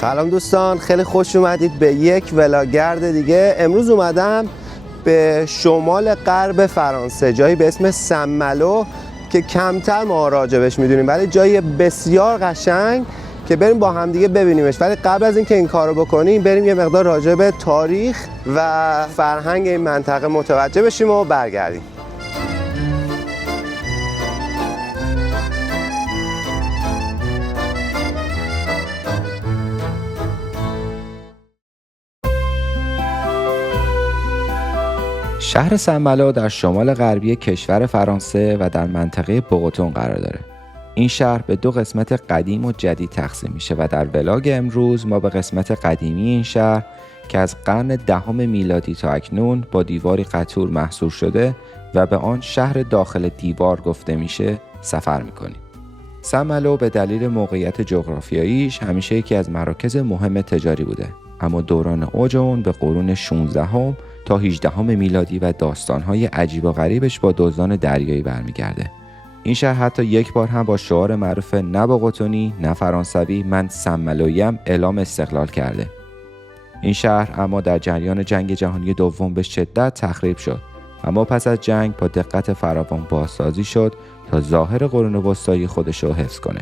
سلام دوستان، خیلی خوش اومدید به یک ولاگرد دیگه. امروز اومدم به شمال غرب فرانسه، جایی به اسم سن مالو که کمتر ما راجبش میدونیم، ولی جایی بسیار قشنگ که بریم با هم دیگه ببینیمش. ولی قبل از اینکه این کارو بکنیم بریم یه مقدار راجع به تاریخ و فرهنگ این منطقه متوجه بشیم و برگردیم. شهر سن مالو در شمال غربی کشور فرانسه و در منطقه بوغوتون قرار داره. این شهر به دو قسمت قدیم و جدید تقسیم میشه و در ولاگ امروز ما به قسمت قدیمی این شهر که از قرن دهم میلادی تا اکنون با دیواری قطور محصور شده و به آن شهر داخل دیوار گفته میشه سفر میکنیم. سن مالو به دلیل موقعیت جغرافیاییش همیشه یکی از مراکز مهم تجاری بوده، اما دوران اوج اون به قرون 16 تا 18 میلادی و داستان‌های عجیب و غریبش با دزدان دریایی برمیگرده. این شهر حتی یک بار هم با شعار معروف نه بوغوتونی نه فرانسوی من سن مالوی‌ام اعلام استقلال کرده. این شهر اما در جریان جنگ جهانی دوم به شدت تخریب شد، اما پس از جنگ با دقت فراوان بازسازی شد تا ظاهر قرون وسطایی خودش رو حفظ کنه.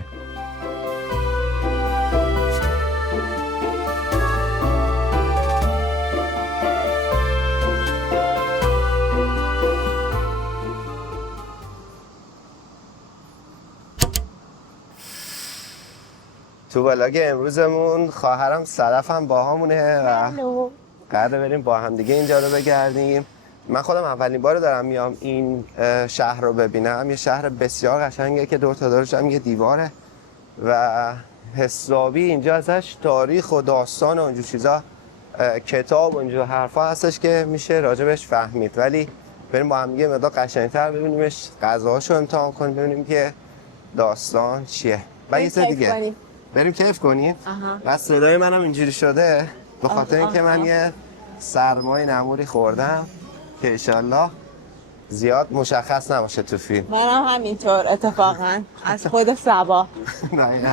تو ولاگ امروزمون خواهرم صدف هم با همونه و قراره بریم با هم دیگه اینجا رو بگردیم. من خودم اولین بار دارم میام این شهر رو ببینم. یه شهر بسیار قشنگه که دور تا دورش هم یه دیواره و حسابی اینجا ازش تاریخ و داستان و اونجور چیزا، کتاب و اونجور حرفا هستش که میشه راجبش فهمید. ولی بریم با هم دیگه مقدار قشنگتر ببینیمش، غذاهاشو امتحان کنیم ببینیم که داستان چیه. و یه دیگه بریم کیف کنیم. و صدای منم اینجوری شده به خاطر اینکه من یه سرمای نموری خوردم که انشالله زیاد مشخص نباشه تو فیلم. منم همینطور اتفاقا از خود صبا.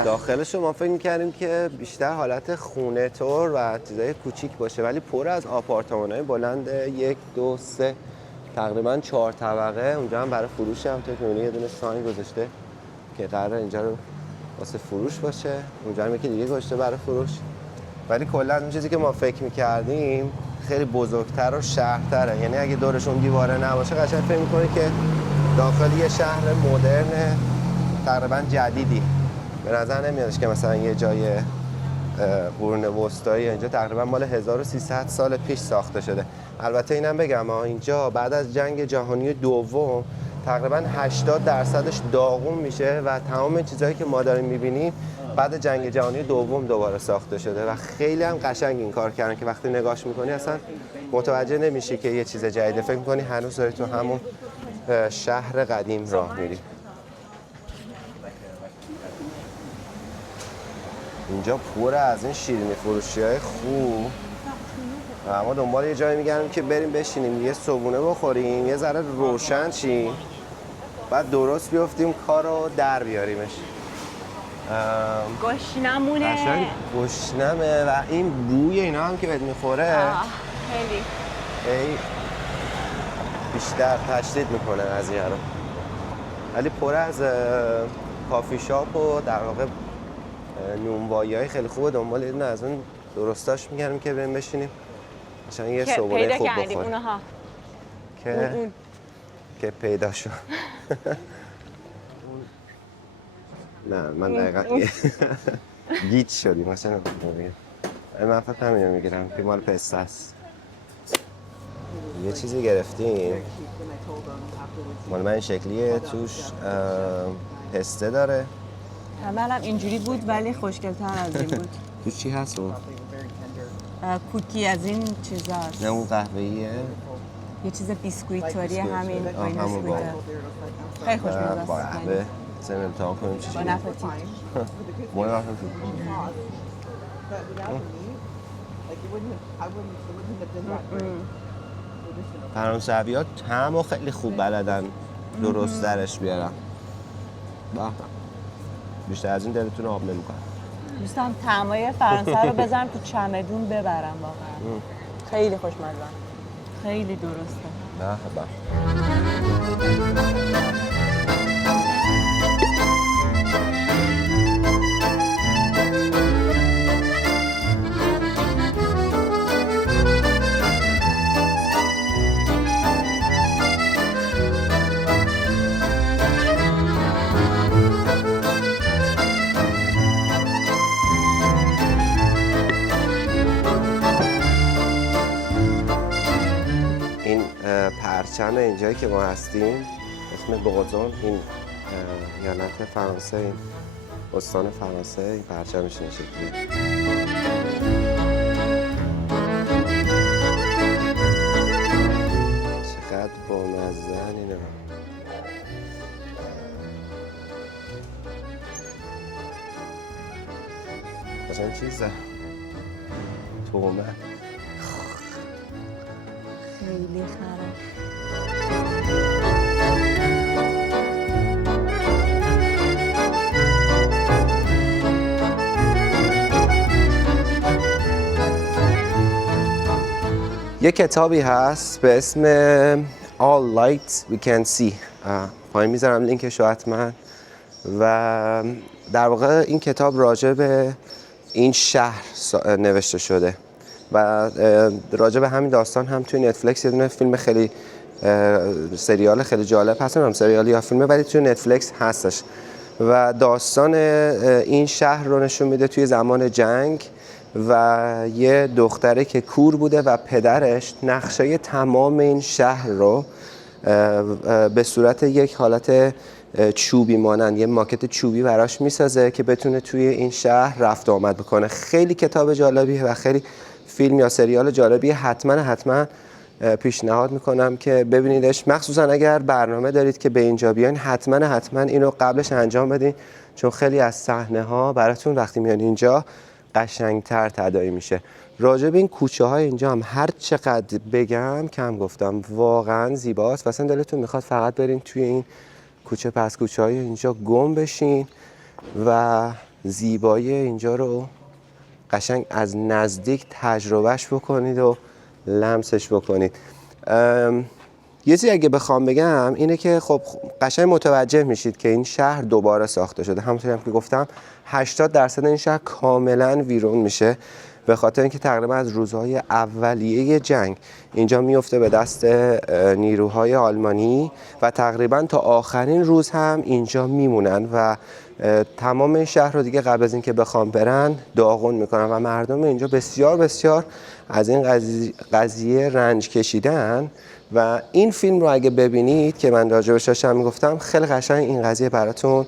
داخلش رو ما فکر می‌کردیم که بیشتر حالت خونه طور و چیزای کوچیک باشه، ولی پر از آپارتمان‌های بلند 1 2 3 تقریبا 4 طبقه. اونجا هم برای فروش هم تو یه دونه ساین گذاشته که قراره اینجا رو واسه فروش باشه، اونجا هم یکی دیگه گذاشته برای فروش. ولی کلا اون چیزی که ما فکر می‌کردیم خیلی بزرگتر و شهرتره. یعنی اگه دورشون دیواره نباشه قشنگ فکر می‌کنی که داخل یه شهر مدرن تقریبا جدیدی. به نظر نمیادش که مثلا یه جای قرون وسطایی، اینجا تقریبا مال 1300 سال پیش ساخته شده. البته اینم بگم اینجا بعد از جنگ جهانی دوم تقریبا 80% داغون میشه و تمام چیزهایی که ما داریم میبینیم بعد جنگ جهانی دوم دوباره ساخته شده و خیلی هم قشنگ این کار کردن که وقتی نگاش میکنی اصلا متوجه نمیشی که یه چیز جدیده، فکر میکنی هنوز داری تو همون شهر قدیم راه میری. اینجا پر از این شیرینی فروشی‌های خوب و ما دنبال یه جایی میگردیم که بریم بشینیم یه صبحونه بخوریم، یه ذره روشن شیم، بعد درست بیافتیم کارو در بیاریمش. گشنمونه. قشنگ گشنمه و این بوی اینا هم که بهت میخوره خیلی بیشتر تشدید میکنه قضیه رو. ولی پر از کافی شاپ و در واقع نونوایی‌های خیلی خوبه. دنبال یه دونه از اون درستاش میگردیم که بریم بشینیم قشنگ یه صبحونه خوب بخوریم. که پیدا شد. نه من دقیقا گیج شدیم مثلا من فقط همینو میگیرم که مال پسته است. یه چیزی گرفتیم مال من این شکلیه، توش پسته داره. منم اینجوری بود ولی خوشگل‌تر از این بود. توش چی هست اون؟ کوکی از این چیزا هست. نه اون قهوه‌ایه؟ یه چیز بیسکویتوری همین همون با خیلی خوشمزه است. با قهوه سن امتحان کنیم چی با نفتید مونه نفتید فرانسوی ها طعمو خیلی خوب بلدن درست درش بیارن. بیشتر از این دلتون آب نمیکنن. دوستم طعمای فرانسه رو بذارم تو چمدون ببرم واقعا. خیلی خوشمزه. خیلی درسته. نه پرچم اینجایی که ما هستیم اسم بوغوتون، این ایالت فرانسه، این استان فرانسه، این پرچمش این شکلی. چقدر بامزه‌ن اینا. قشنگ چیزه تومه. خیلی خراب. یه کتابی هست به اسم All Light We Can See. پایین میذارم لینکش رو حتما. و در واقع این کتاب راجع به این شهر نوشته شده و راجع به همین داستان هم توی نتفلیکس یه دونه فیلم خیلی سریال خیلی جالب هست، هم سریالی یا فیلمه ولی توی نتفلیکس هستش و داستان این شهر رو نشون میده توی زمان جنگ و یه دختره که کور بوده و پدرش نقشه تمام این شهر رو به صورت یک حالت چوبی مانند یه ماکت چوبی براش میسازه که بتونه توی این شهر رفت و آمد بکنه. خیلی کتاب جالبیه و خیلی فیلم یا سریال جالبیه. حتما پیشنهاد میکنم که ببینیدش، مخصوصا اگر برنامه دارید که به اینجا بیاین حتما اینو قبلش انجام بدین، چون خیلی از صحنه ها براتون وقتی میان اینجا قشنگتر تداعی میشه. راجع به این کوچه های اینجا هم هر چقدر بگم کم گفتم، واقعا زیباست و اصلا دلتون میخواد فقط برین توی این کوچه پس کوچه های اینجا گم بشین و زیبایی اینجا رو قشنگ از نزدیک تجربهش بکنید و لمسش بکنید. یه چیزی اگه بخوام بگم اینه که خب قشنگ متوجه میشید که این شهر دوباره ساخته شده. همونطوری که گفتم 80% این شهر کاملا ویرون میشه به خاطر اینکه تقریبا از روزهای اولیه جنگ اینجا میفته به دست نیروهای آلمانی و تقریبا تا آخرین روز هم اینجا میمونن و تمام این شهر رو دیگه قبل از اینکه بخوام برن داغون میکنن و مردم اینجا بسیار از این قضیه رنج کشیدن و این فیلم رو اگه ببینید که من راجبش داشتم میگفتم خیلی قشنگ این قضیه براتون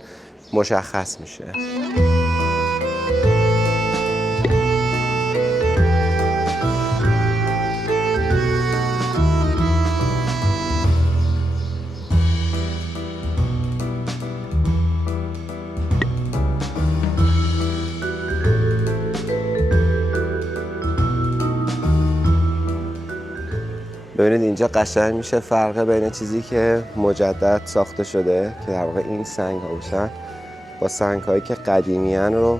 مشخص میشه. ببینید اینجا قشنگ میشه فرق بین چیزی که مجدد ساخته شده که در واقع این سنگ ها باشن با سنگ هایی که قدیمی هن رو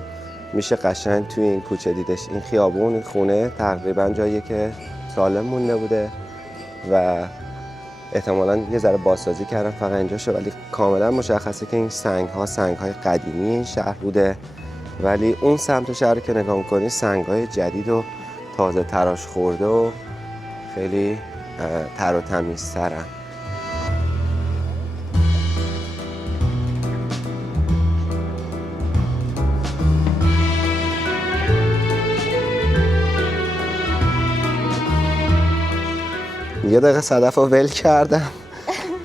میشه قشنگ توی این کوچه دیدش. این خیابون، این خونه تقریبا جایی که سالم مونده بوده و احتمالاً یه ذره بازسازی کردن فقط اینجا شد، ولی کاملا مشخصه که این سنگ های قدیمی این شهر بوده، ولی اون سمت شهر که نگاه میکنید سنگ های جدید و تازه تراش خورده و خیلی تر و تمیزترن. یه دقیقه صدف رو ول کردم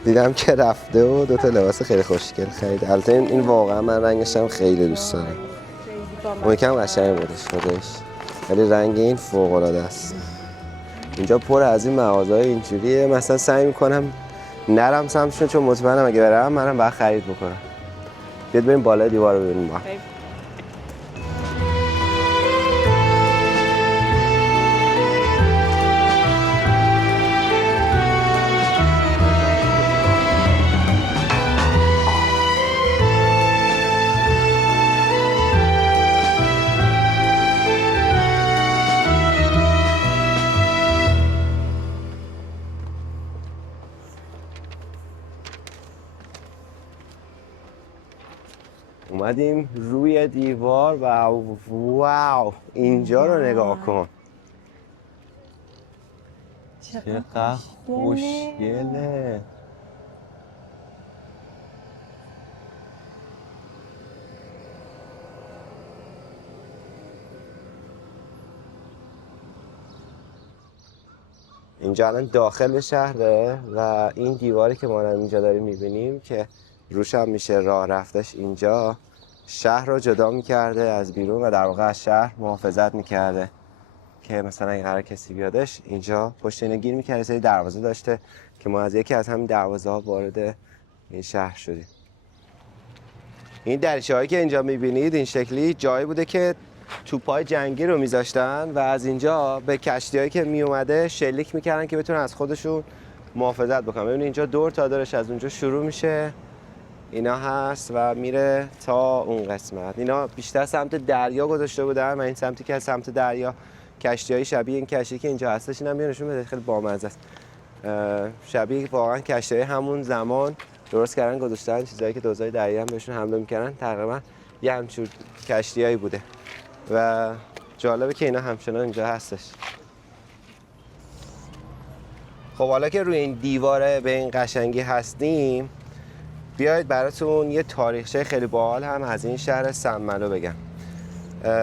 دیدم که رفته و دوتا لباس خیلی خوشگل خرید. البته این واقعا من رنگش هم خیلی دوست دارم. اون یکم قشنگ بودش خودش، ولی رنگ این فوق العاده است. اینجا پر از این مغازه‌های اینجوریه، مثلا سعی میکنم نرم سمتشون چون مطمئنم اگه برم منم باید خرید بکنم. بیاد بریم بالای دیوار رو ببینیم. اومدیم روی دیوار و واو اینجا رو نگاه کن. چقدر خوشگله. اینجا الان داخل شهره و این دیواری که ما اینجا داریم میبینیم که روش هم میشه راه رفتش، اینجا شهر رو جدا میکرده از بیرون و در واقع از شهر محافظت میکرده که مثلا اگه قرار کسی بیادش اینجا پشت اینو گیر میکرده. سری دروازه داشته که ما از یکی از همین دروازه ها وارد این شهر شدیم. این دریچه هایی که اینجا میبینید این شکلی جایی بوده که توپای جنگی رو میذاشتن و از اینجا به کشتیایی که میومده شلیک میکردن که بتونن از خودشون محافظت بکنن. ببینید اینجا دور تا دورش از اونجا شروع میشه، اینا هست و میره تا اون قسمت. اینا بیشتر سمت دریا گذاشته بودن و این سمتی که از سمت دریا کشتیای شبیه این کشتی که اینجا هستش اینم نشون میده، خیلی بامزه است. شبیه واقعا کشتیای همون زمان درست کردن گذاشتن، چیزایی که دوزای دریا هم بهشون حمله میکردن، تقریبا یه همچین کشتیایی بوده و جالبه که اینا همچنان اینجا هستش. خب حالا که روی این دیواره به این قشنگی هستیم، بیایید براتون یه تاریخچه خیلی باحال هم از این شهر سنملو بگم.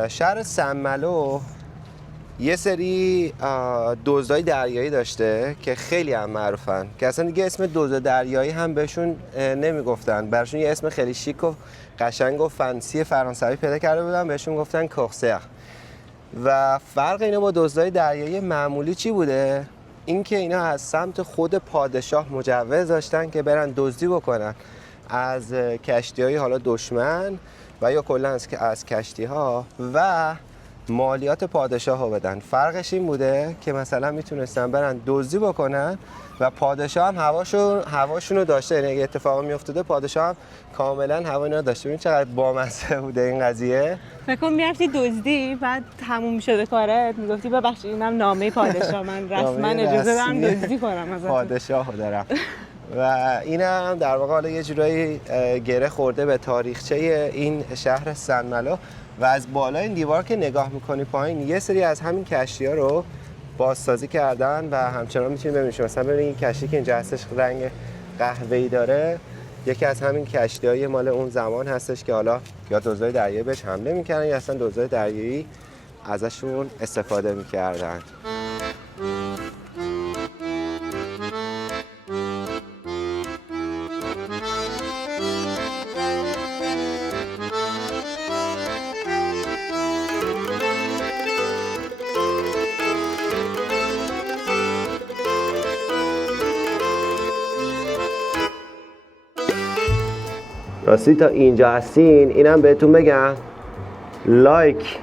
شهر سنملو یه سری دزدای دریایی داشته که خیلی هم معروفن، که اصلا دیگه اسم دزد دریایی هم بهشون نمیگفتن، براشون یه اسم خیلی شیک و قشنگ و فنسی فرانسوی پیدا کرده بودن، بهشون گفتن کورسر. و فرق اینا با دزدای دریایی معمولی چی بوده؟ اینکه اینا از سمت خود پادشاه مجوز داشتن که برن دزدی بکنن از کشتی‌های حالا دشمن و یا کلا از کشتی‌ها و مالیات پادشاه ها بدن. فرقش این بوده که مثلا میتونستن برن دزدی بکنن و پادشاه هم هواشون رو داشته، یعنی اگه اتفاقی میافتاده پادشاه هم کاملا هوا اینا داشته. ببین چقدر بامزه بوده این قضیه. فکر کنم میرفتی دزدی، بعد تموم شده کارت میگفتی ببخشید اینم نامه پادشاه، من رسما اجازه دارم دزدی کنم ازتون. پادشاه دارم. و اینم در واقع حالا یه جورایی گره خورده به تاریخچه این شهر سنملو و از بالای این دیوار که نگاه میکنی پایین یه سری از همین کشتی‌ها رو بازسازی کردن و همچنان میتونید ببینید. مثلا ببینید این کشتی که اینجا هستش رنگ قهوه‌ای داره، یکی از همین کشتی‌های مال اون زمان هستش که حالا یا دزدای دریایی بهش حمله میکردن یا اصلا دزدای دریایی ازشون استفاده میکردن. راستی تا اینجا هستین اینم بهتون بگم لایک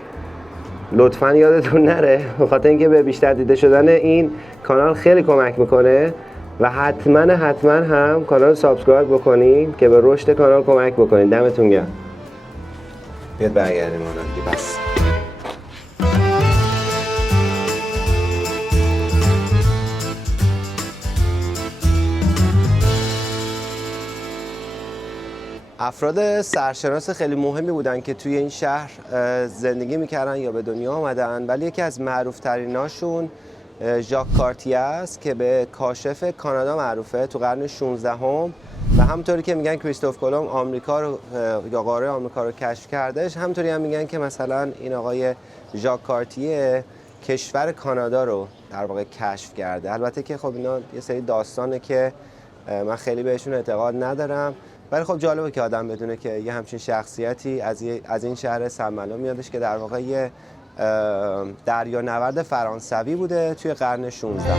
لطفاً یادتون نره، بخاطر اینکه به بیشتر دیده شدن این کانال خیلی کمک میکنه و حتما هم کانال رو سابسکرایب بکنین که به رشد کانال کمک بکنین. دمتون گرم. بیاد برگردیم اون بس. افراد سرشناس خیلی مهمی بودن که توی این شهر زندگی میکردن یا به دنیا آمدن، ولی یکی از معروف تریناشون ژاک کارتیه است که به کاشف کانادا معروفه تو قرن 16 هم و همونطوری که میگن کریستوف کلمب آمریکا رو یا قاره آمریکا رو کشف کردش، همونطوری هم میگن که مثلا این آقای ژاک کارتیه کشور کانادا رو در واقع کشف کرده. البته که خب اینا یه سری داستانه که من خیلی بهشون اعتقاد ندارم، ولی خب جالبه که آدم بدونه که یه همچین شخصیتی از این شهر سنملو میادش که در واقع یه دریانورد فرانسوی بوده توی قرن 16.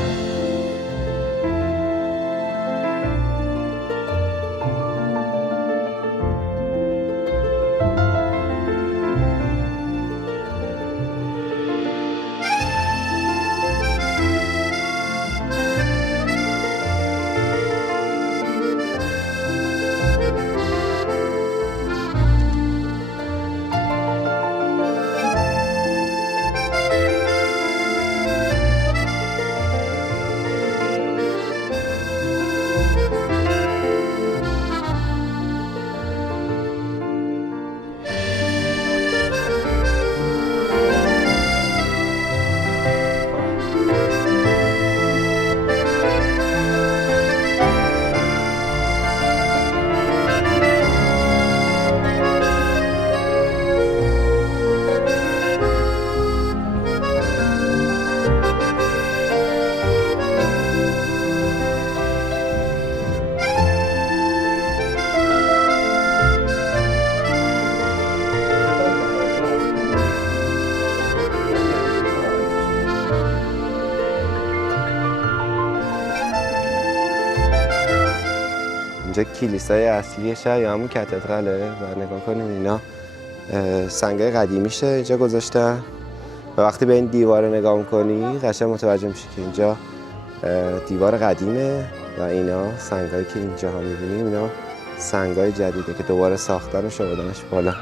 اینجا کلیسای اصلی شهر یا همون کاتدراله و نگاه کنیم اینا سنگای قدیمیشه اینجا گذاشتن و وقتی به این دیوار نگاه میکنی قشنگ متوجه میشی که اینجا دیوار قدیمه و اینا سنگایی که اینجا ها میبینیم اینا سنگای جدیده که دوباره ساختنش و بردنش بالا.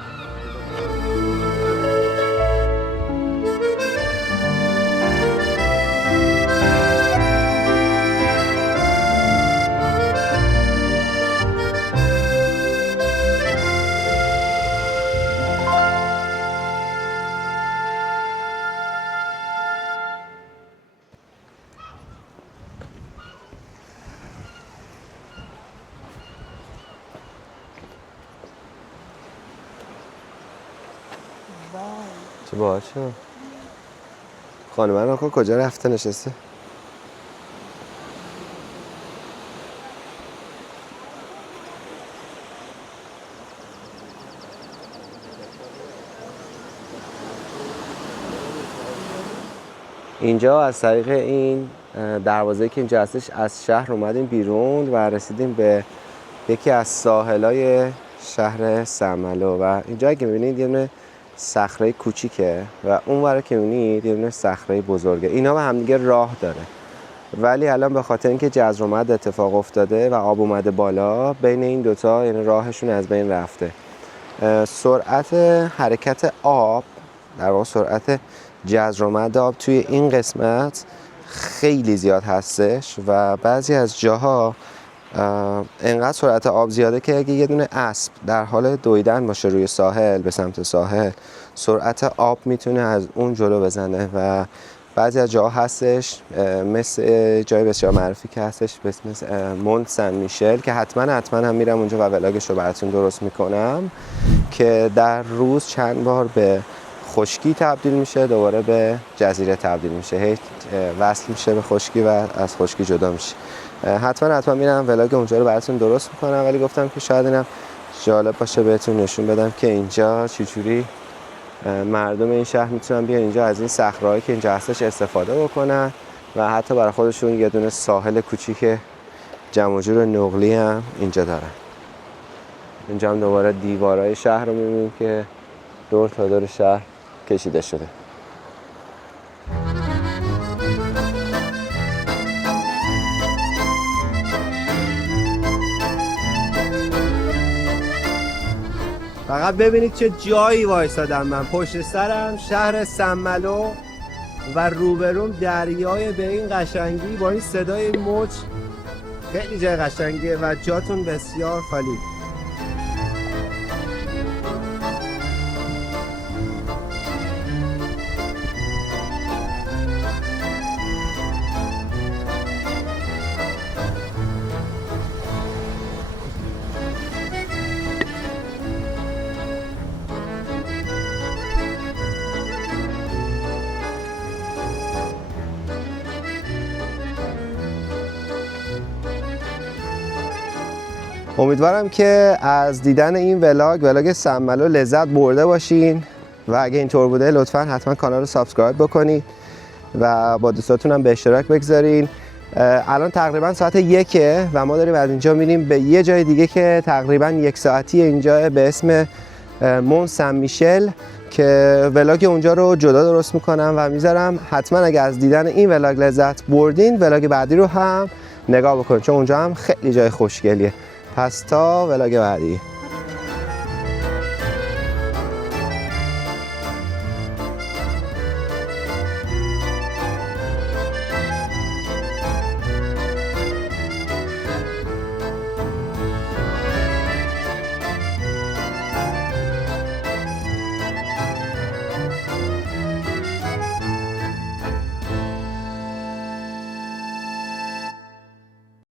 چه باحال شد. خانم من آقا کجا رفته نشسته؟ اینجا از طریق این دروازه‌ای که اینجا هستش از شهر اومدیم بیرون و رسیدیم به یکی از ساحل‌های شهر سنملو و اینجا اگه می‌بینید یه دونه صخره کوچیکه و اونور که می‌بینید یه دونه صخره بزرگه. اینا به همدیگه راه داره. ولی الان به خاطر اینکه جزر و مد اتفاق افتاده و آب اومده بالا بین این دوتا یعنی راهشون از بین رفته. سرعت حرکت آب در واقع سرعت جزر و مد آب توی این قسمت خیلی زیاد هستش و بعضی از جاها انقدر سرعت آب زیاده که اگه یه دونه اسب در حال دویدن باشه روی ساحل به سمت ساحل سرعت آب میتونه از اون جلو بزنه و بعضی از جاها هستش مثل جای بسیار معروفی که هستش به اسم مونت سن میشل که حتما هم میرم اونجا و ولاگش رو براتون درست میکنم که در روز چند بار به خشکی تبدیل میشه دوباره به جزیره تبدیل میشه هی وصل میشه به خشکی و از خشکی جدا میشه. حتما میرم ولاگ اونجا رو براتون درست میکنم ولی گفتم که شاید اینم جالب باشه بهتون نشون بدم که اینجا چجوری مردم این شهر میتونن بیان اینجا از این صخره‌هایی که اینجا هستش استفاده بکنن و حتی برای خودشون یه دونه ساحل کوچیک جمع و جور نقلی هم اینجا دارن. اینجا هم دوباره دیوارهای شهر رو میبینیم که دور تا دور شهر کشیده شده. فقط ببینید چه جایی وایسادم من پشت سرم شهر سنملو و روبروم دریای به این قشنگی با این صدای موج خیلی جای قشنگیه و جاتون بسیار خالی. امیدوارم که از دیدن این ولاگ سنملو لذت برده باشین و اگه اینطور بوده لطفاً حتما کانال رو سابسکرایب بکنید و با دوستاتون هم به اشتراک بگذارین. الان تقریبا ساعت 1 و ما داریم از اینجا میریم به یه جای دیگه که تقریبا 1 ساعتی اینجا به اسم مونت سن میشل که ولاگ اونجا رو جدا درست میکنم و میذارم. حتما اگه از دیدن این ولاگ لذت بردین ولاگ بعدی رو هم نگاه بکنید چون اونجا هم خیلی جای خوشگلیه. پس تا ولاگ بعدی.